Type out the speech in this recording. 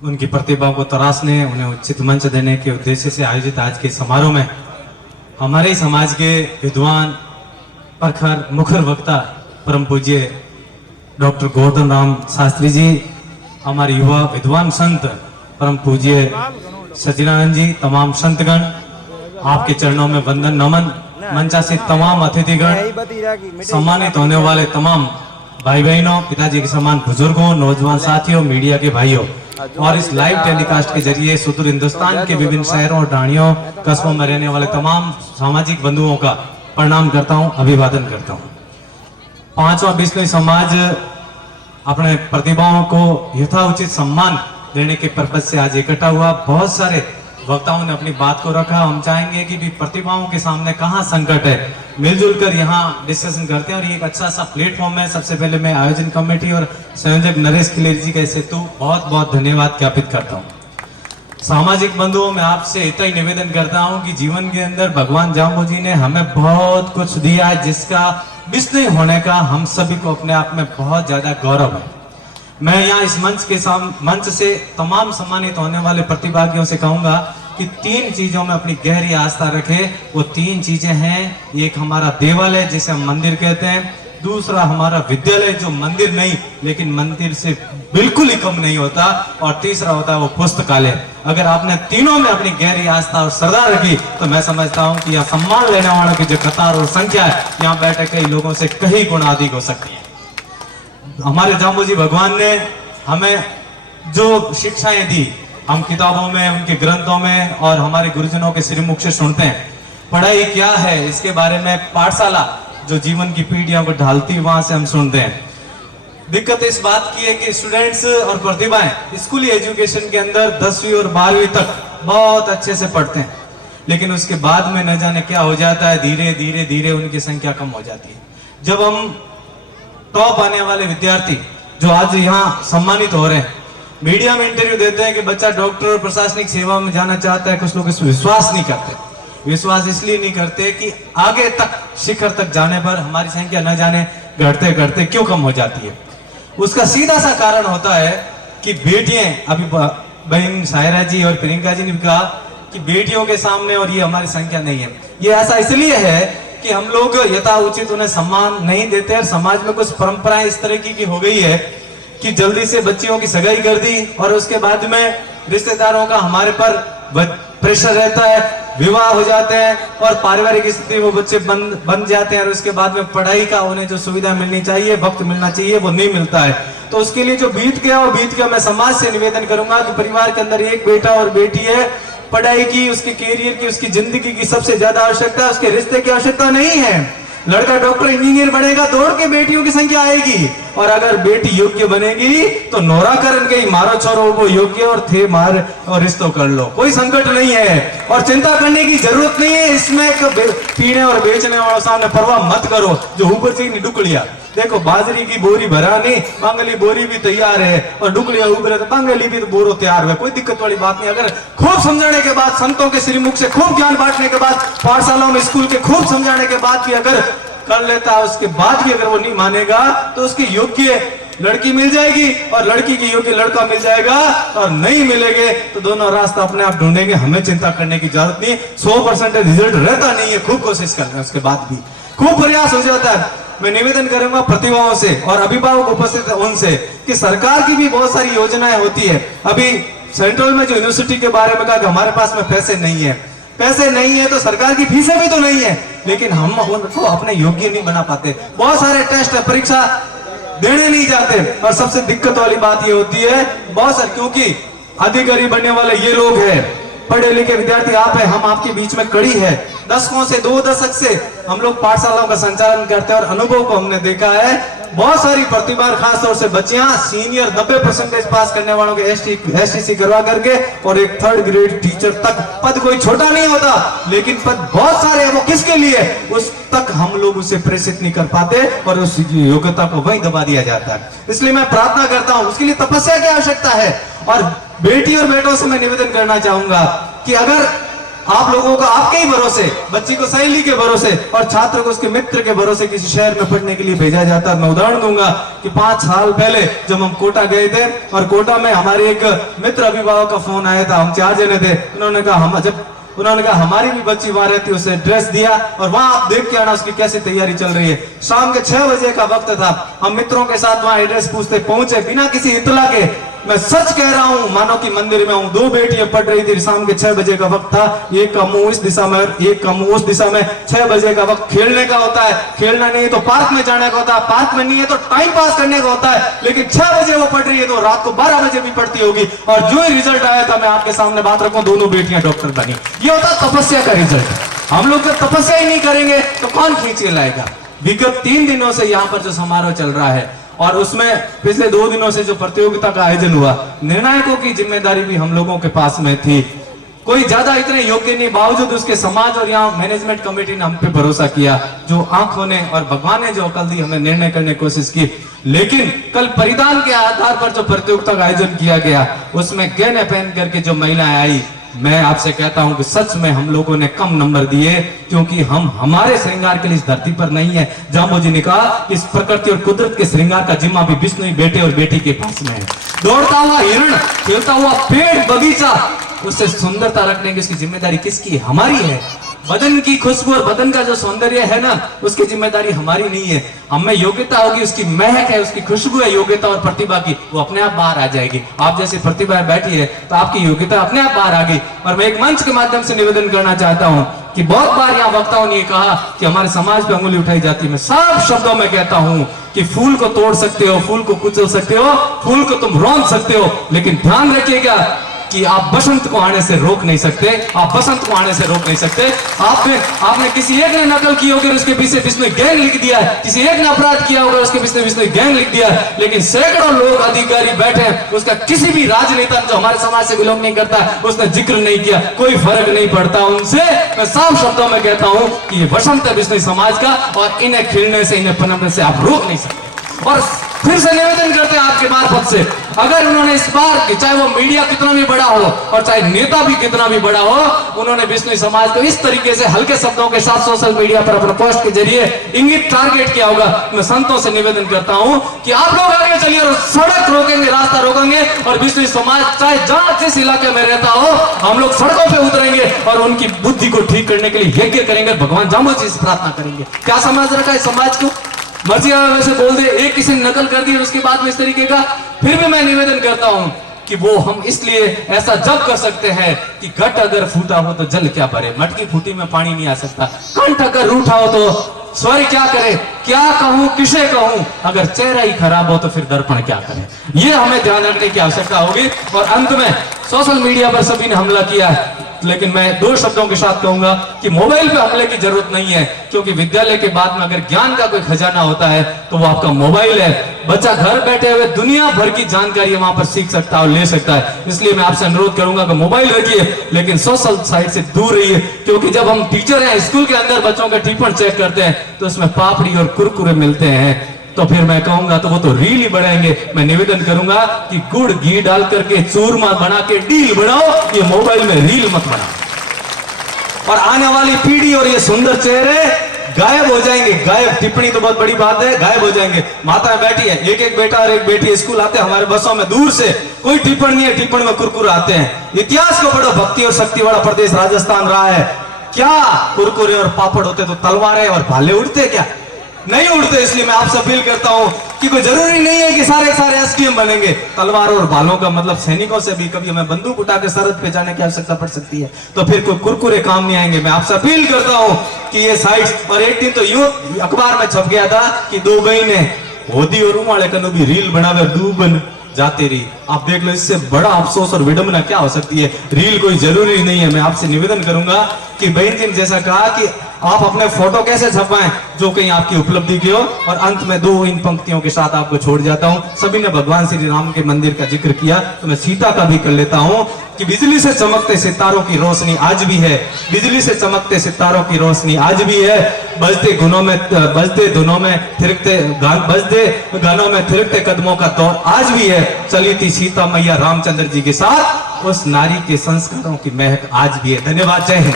उनकी प्रतिभा को तराशने, उन्हें उचित मंच देने के उद्देश्य से आयोजित आज के समारोह में हमारे समाज के विद्वान, प्रखर, मुखर वक्ता परम पूज्य डॉक्टर गौतम राम शास्त्री जी, हमारे युवा विद्वान संत परम पूज्य सचिदानंद जी, तमाम संतगण, आपके चरणों में वंदन नमन। मंचासीन तमाम अतिथिगण, सम्मानित होने वाले तमाम भाई बहनों, पिताजी के समान बुजुर्गों, नौजवान साथियों, मीडिया के भाइयों, और इस लाइव टेलीकास्ट के जरिए सुदूर हिंदुस्तान के विभिन्न शहरों और ढाणियों, कस्बों में रहने वाले तमाम सामाजिक बंधुओं का प्रणाम करता हूं, अभिवादन करता हूं। पांचवा बिश्नोई समाज अपने प्रतिभाओं को यथाउचित सम्मान देने के पर्पज से आज इकट्ठा हुआ। बहुत सारे वक्ताओं ने अपनी बात को रखा। हम चाहेंगे कि भी प्रतिभाओं के सामने कहाँ संकट है, मिलजुल कर यहाँ डिस्कशन करते हैं, और ये एक अच्छा सा प्लेटफॉर्म है। सबसे पहले मैं आयोजन कमेटी और संयोजक नरेश खिलेरी जी का सेतु बहुत बहुत धन्यवाद ज्ञापित करता हूँ। सामाजिक बंधुओं, मैं आपसे इतना ही निवेदन करता हूँ कि जीवन के अंदर भगवान जाम्बू जी ने हमें बहुत कुछ दिया है, जिसका बिश्नोई होने का हम सभी को अपने आप में बहुत ज्यादा गौरव है। मैं यहाँ इस मंच से तमाम सम्मानित होने वाले प्रतिभागियों से कहूंगा कि 3 चीजों में अपनी गहरी आस्था रखें। वो 3 चीजें हैं, एक हमारा देवालय जिसे हम मंदिर कहते हैं, दूसरा हमारा विद्यालय जो मंदिर नहीं लेकिन मंदिर से बिल्कुल ही कम नहीं होता, और तीसरा होता है वो पुस्तकालय। अगर आपने तीनों में अपनी गहरी आस्था और श्रद्धा रखी तो मैं समझता हूँ कि यहाँ सम्मान लेने वालों की जो कतार और संख्या है, यहाँ बैठे कई लोगों से कई गुना अधिक हो सकती है। हमारे जाम्बू जी भगवान ने हमें जो शिक्षाएं दी, हम किताबों में, उनके ग्रंथों में और हमारे गुरुजनों के श्रीमुख से सुनते हैं। पढ़ाई क्या है इसके बारे में पाठशाला जो जीवन की पीढ़ियों को ढालती, वहां से हम सुनते हैं। दिक्कत इस बात की है कि स्टूडेंट्स और प्रतिभाएं स्कूली एजुकेशन के अंदर 10वीं और 12वीं तक बहुत अच्छे से पढ़ते हैं, लेकिन उसके बाद में न जाने क्या हो जाता है, धीरे धीरे धीरे उनकी संख्या कम हो जाती है। जब हम टॉप आने वाले विद्यार्थी जो आज यहाँ सम्मानित हो रहे हैं, मीडिया में इंटरव्यू देते हैं कि बच्चा डॉक्टर और प्रशासनिक सेवा में जाना चाहता है, कुछ लोग इस विश्वास नहीं करते। विश्वास इसलिए नहीं करते कि आगे तक, शिखर तक जाने पर हमारी संख्या न जाने घटते घटते क्यों कम हो जाती है। उसका सीधा सा कारण होता है कि बेटियां, अभी बहन सायरा जी और प्रियंका जी ने भी कहा कि बेटियों के सामने और ये हमारी संख्या नहीं है। ये ऐसा इसलिए है कि हम लोग यथाउचित उन्हें सम्मान नहीं देते, और समाज में कुछ परंपराएं इस तरह की हो गई है कि जल्दी से बच्चियों की सगाई कर दी, और उसके बाद में रिश्तेदारों का हमारे पर प्रेशर रहता है, विवाह हो जाते हैं और पारिवारिक स्थिति वो बच्चे बन जाते हैं, और उसके बाद में पढ़ाई का उन्हें जो सुविधा मिलनी चाहिए, वक्त मिलना चाहिए, वो नहीं मिलता है। तो उसके लिए जो बीत गया मैं समाज से निवेदन करूंगा कि परिवार के अंदर एक बेटा और बेटी है, पढ़ाई की, उसके कैरियर की, उसकी जिंदगी की सबसे ज्यादा आवश्यकता है, उसके रिश्ते की आवश्यकता नहीं है। लड़का डॉक्टर इंजीनियर बनेगा, दौड़ के बेटियों की संख्या आएगी, और अगर बेटी योग्य बनेगी तो नोरा करन के मारो छोरो वो योग्य और थे मार और रिश्तों कर लो, कोई संकट नहीं है और चिंता करने की जरूरत नहीं है। इसमें पीने और बेचने वालों सामने परवाह मत करो, जो ऊपर से डुकलिया देखो, बाजरी की बोरी भरा नहीं, बांगली बोरी भी तैयार है और डुकलिया ऊपर है तो बांगली भी तो बोरो तैयार है, कोई दिक्कत वाली बात नहीं। अगर खूब समझाने के बाद, संतों के श्रीमुख से खूब ज्ञान बांटने के बाद, पाठशालाओं में स्कूल के खूब समझाने के बाद भी अगर कर लेता है, उसके बाद भी अगर वो नहीं मानेगा तो उसकी योग्य लड़की मिल जाएगी और लड़की की योग्य लड़का मिल जाएगा, और नहीं मिलेंगे तो दोनों रास्ता अपने आप ढूंढेंगे। हमें चिंता करने की जरूरत नहीं। 100% रिजल्ट रहता नहीं है, खूब कोशिश करते हैं, उसके बाद भी खूब प्रयास हो जाता है। मैं निवेदन करूंगा प्रतिभाओं से और अभिभावक उपस्थित है उनसे कि सरकार की भी बहुत सारी योजनाएं होती है। अभी सेंट्रल में जो यूनिवर्सिटी के बारे में कहा कि हमारे पास में पैसे नहीं है, पैसे नहीं है तो सरकार की फीसें भी तो नहीं है, लेकिन हम उनको अपने योग्य नहीं बना पाते। बहुत सारे टेस्ट परीक्षा देने नहीं जाते, और सबसे दिक्कत वाली बात ये होती है बहुत सारे, क्योंकि अधिकारी बनने वाले ये लोग हैं, पढ़े लिखे विद्यार्थी आप है, हम आपके बीच में कड़ी है। दशकों से 2 दशक से हम लोग पाठशालाओं का संचालन करते हैं और अनुभव को हमने देखा है। बहुत सारी प्रतिभा, खासतौर से बच्चियां सीनियर 90% पास करने वालों के STC करवा करके और एक 3rd ग्रेड टीचर तक, पद कोई छोटा नहीं होता लेकिन पद बहुत सारे हैं। वो किसके लिए, उस तक हम लोग उसे प्रेषित नहीं कर पाते और उस योग्यता को वहीं दबा दिया जाता है। इसलिए मैं प्रार्थना करता हूं, उसके लिए तपस्या की आवश्यकता है। और बेटी और बेटों से मैं निवेदन करना चाहूंगा कि अगर आप लोगों को आपके ही भरोसे, बच्ची को सहेली के भरोसे और छात्र को उसके मित्र के भरोसे किसी शहर में पढ़ने के लिए भेजा जाता है। मैं उदाहरण दूंगा कि 5 साल पहले जब हम कोटा गए थे और कोटा में हमारे एक मित्र अभिभावक का फोन आया था, हम 4 जने थे। उन्होंने कहा हमारी भी बच्ची वहां रहती है, उसे ड्रेस दिया और वहां आप देख के आना उसकी कैसी तैयारी चल रही है। शाम के 6 बजे का वक्त था, हम मित्रों के साथ वहां एड्रेस पूछते पहुंचे बिना किसी इतला के। मैं सच कह रहा हूं, मानो कि मंदिर में हूं। 2 बेटियां पढ़ रही थी, शाम के 6 बजे का वक्त था। एक का मुंह इस दिशा में और एक का मुंह उस दिशा में। 6 बजे का वक्त खेलने का होता है, खेलना नहीं है तो पार्क में जाने का होता है, पार्क में नहीं है तो टाइम पास करने का होता है। लेकिन 6 बजे वो पढ़ रही है तो रात को 12 बजे भी पढ़ती होगी। और जो ही रिजल्ट आया था, मैं आपके सामने बात रखूं, दोनों बेटियां डॉक्टर बनी। ये होता तपस्या का रिजल्ट। हम लोग जब तपस्या ही नहीं करेंगे तो कौन खींच के लाएगा। विगत 3 दिनों से यहाँ पर जो समारोह चल रहा है और उसमें पिछले 2 दिनों से जो प्रतियोगिता का आयोजन हुआ, निर्णायकों की जिम्मेदारी भी हम लोगों के पास में थी। कोई ज्यादा इतने योग्य नहीं, बावजूद उसके समाज और यहाँ मैनेजमेंट कमेटी ने हम पे भरोसा किया। जो आंखों ने और भगवान ने जो अकल दी, हमें निर्णय करने की कोशिश की। लेकिन कल परिधान के आधार पर जो प्रतियोगिता का आयोजन किया गया, उसमें गहने पहन करके जो महिलाएं आई, मैं आपसे कहता हूं कि सच में हम लोगों ने कम नंबर दिए, क्योंकि हम हमारे श्रृंगार के लिए इस धरती पर नहीं है। जाम्बो जी ने कहा इस प्रकृति और कुदरत के श्रृंगार का जिम्मा भी विष्णु बेटे और बेटी के पास में है। दौड़ता हुआ हिरण, खेलता हुआ पेड़, बगीचा, उससे सुंदरता रखने की उसकी जिम्मेदारी किसकी है? हमारी है। बदन की खुशबू और बदन का जो सौंदर्य है ना, उसकी जिम्मेदारी हमारी नहीं है। हमें योग्यता होगी, उसकी महक है, उसकी खुशबू है, योग्यता और प्रतिभा की, वो अपने आप बाहर आ जाएगी। आप जैसे प्रतिभा बैठी है तो आपकी योग्यता अपने आप बाहर आ गई। और मैं एक मंच के माध्यम से निवेदन करना चाहता हूं कि बहुत बार यहाँ वक्ताओं ने कहा कि हमारे समाज पे अंगुली उठाई जाती है। मैं साफ शब्दों में कहता हूं कि फूल को तोड़ सकते हो, फूल को कुचल सकते हो, फूल को तुम रौंद सकते हो, लेकिन ध्यान रखिएगा कि आप बसंत को आने से रोक नहीं सकते। आप बसंत को आने से रोक नहीं सकते। आपने किसी एक ने नकल की होगी, उसके पीछे विष्णु गैंग लिख दिया है। किसी एक ने अपराध किया होगा, उसके पीछे विष्णु गैंग लिख दिया है। लेकिन सैकड़ों लोग अधिकारी बैठे हैं, उसका किसी भी राजनेता जो हमारे समाज से बिलोंग नहीं करता, उसने जिक्र नहीं किया। कोई फर्क नहीं पड़ता उनसे। मैं साफ शब्दों में कहता हूं कि ये बसंत है विष्णु समाज का, और इन्हें खिलने से, इन्हें पनपने से आप रोक नहीं सकते। और फिर से निवेदन करते हैं आपके मार्फत से, अगर उन्होंने इस बार, चाहे वो मीडिया कितना भी बड़ा हो और चाहे नेता भी कितना भी बड़ा हो, उन्होंने विष्णु समाज को इस तरीके से हल्के शब्दों के साथ सोशल मीडिया पर अपने पोस्ट के जरिए इंगित टारगेट किया होगा, मैं संतों से निवेदन करता हूं कि आप लोग आगे चलिए और सड़क रोकेंगे, रास्ता रोकेंगे, और विष्णु समाज चाहे जहां जिस इलाके में रहता हो, हम लोग सड़कों पे उतरेंगे और उनकी बुद्धि को ठीक करने के लिए यज्ञ करेंगे, भगवान जाम्बो जी से प्रार्थना करेंगे। क्या समझ रखा है समाज को? मर्जी वैसे बोल दे, एक किसी ने नकल कर दी और उसके बाद में इस तरीके का। फिर भी मैं निवेदन करता हूं कि वो हम इसलिए ऐसा जब कर सकते हैं कि घट अगर फूटा हो तो जल क्या भरे, मटकी फूटी में पानी नहीं आ सकता। कंठ अगर रूठा हो तो स्वर क्या करे, क्या कहूं, किसे कहूं, अगर चेहरा ही खराब हो तो फिर दर्पण क्या करे। ये हमें ध्यान रखने की आवश्यकता होगी। और अंत में, सोशल मीडिया पर सभी ने हमला किया है, लेकिन मैं 2 शब्दों के साथ कहूंगा कि मोबाइल पे हमले की जरूरत नहीं है, क्योंकि विद्यालय के बाद में अगर ज्ञान का कोई खजाना होता है तो वो आपका मोबाइल है। बच्चा घर बैठे हुए दुनिया भर की जानकारी वहां पर सीख सकता है और ले सकता है। इसलिए मैं आपसे अनुरोध करूंगा कि मोबाइल रखिए, लेकिन सोशल साइट से दूर रहिए, क्योंकि जब हम टीचर हैं, स्कूल के अंदर बच्चों के टिप्पण चेक करते हैं तो उसमें पापड़ी और कुरकुरे मिलते हैं, तो फिर मैं कहूंगा तो वो तो रील ही बढ़ाएंगे। मैं निवेदन करूंगा कि गुड़ घी डाल करके चूरमा बना के डील बनाओ, ये मोबाइल में रील मत बनाओ। और आने वाली पीढ़ी और ये सुंदर चेहरे गायब हो जाएंगे। गायब, टिप्पणी तो बहुत बड़ी बात है, गायब हो जाएंगे। माता बैठी है, एक बेटा और एक बेटी स्कूल आते हैं हमारे बसों में, दूर से कोई टिप्पण नहीं है, टिप्पण में कुरकुरे आते हैं। इतिहास को पढ़ो, भक्ति और शक्ति वाला प्रदेश राजस्थान रहा है। क्या कुरकुरे और पापड़ होते तो तलवारें और भाले उड़ते क्या? नहीं उड़ते। इसलिए मैं आपसे अपील करता हूं कि कोई जरूरी नहीं है कि सारे एसडीएम बनेंगे। तलवार और भालों का मतलब सैनिकों से भी कभी हमें बंदूक उठा के सरहद पे जाने की आवश्यकता पड़ सकती है, तो फिर कोई कुरकुरे काम नहीं आएंगे। मैं आपसे अपील करता हूं कि ये साइट्स, और एक दिन तो यूं अखबार में छप गया था कि 2 बहने होदी और उमाड़े कनु भी रील बनावे डूबन जाते रही। आप देख लो, इससे बड़ा अफसोस और विडंबना क्या हो सकती है। रील कोई जरूरी नहीं है। मैं आपसे निवेदन करूंगा कि बहन जी ने जैसा कहा कि आप अपने फोटो कैसे छपवाएं जो कहीं आपकी उपलब्धि की हो। और अंत में 2 इन पंक्तियों के साथ आपको छोड़ जाता हूं। सभी ने भगवान श्री राम के मंदिर का जिक्र किया, तो मैं सीता का भी कर लेता हूं कि बिजली से चमकते सितारों की रोशनी आज भी है, बिजली से चमकते सितारों की रोशनी आज भी है। बजते धुनों में थिरकते गानों में थिरकते कदमों का दौर आज भी है। चली थी सीता मैया रामचंद्र जी के साथ, उस नारी के संस्कारों की महक आज भी है। धन्यवाद, जय हिंद।